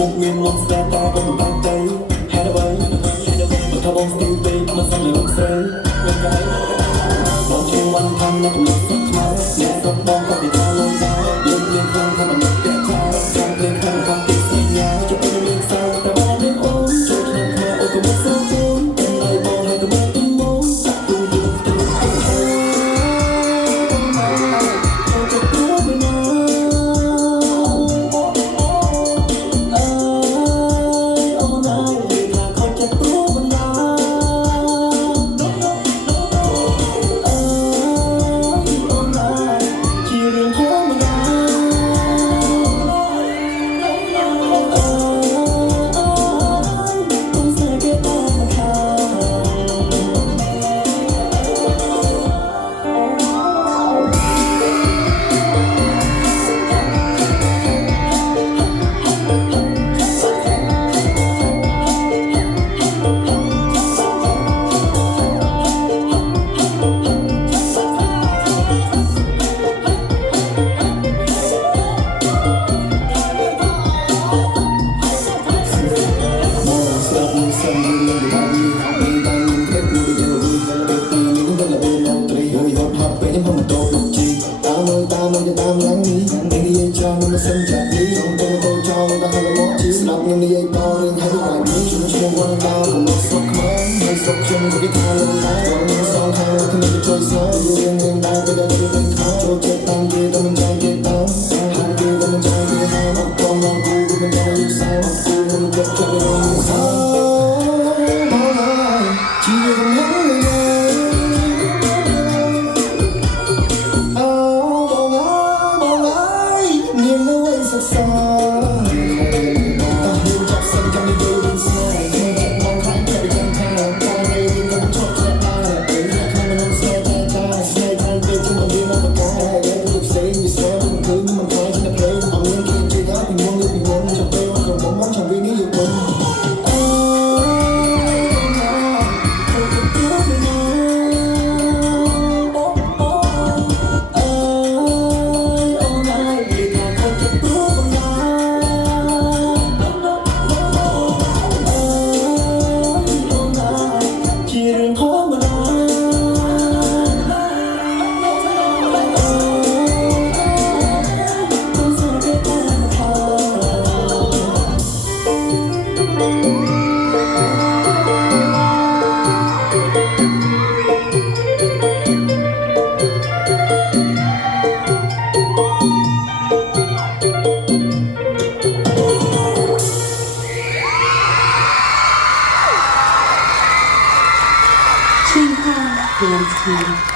មុខមានមុខស្ដាប់តែក៏មិនបានទៅហេតុអ្វីថាបងស្ទីពេកមកសំលេងលោកស្រីមិនកាយបងជឿវ៉ាន់ខាងនៅក្នុងសុខខ្មែរអ្នកសុខបងក៏ពីថាលងដែរយើងមានខ្លួនថាមិនមកតែថាចាំភ្លេងខាងកំទីសញ្ញាជប់មានសៅតែបងមានអូនជួយខ្ញុំខ្មែរអូនក៏មិនសូវអូនតែឲ្យបងឲ្យក៏មិនទុំមកទូយូរទៅ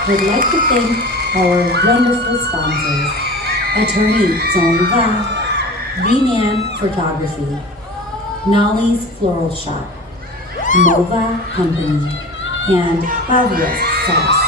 Would like to thank our wonderful sponsors, Attorney Zonga, V-Man Photography, Nolly's Floral Shop, Nova Company, and Fabulous Sauce.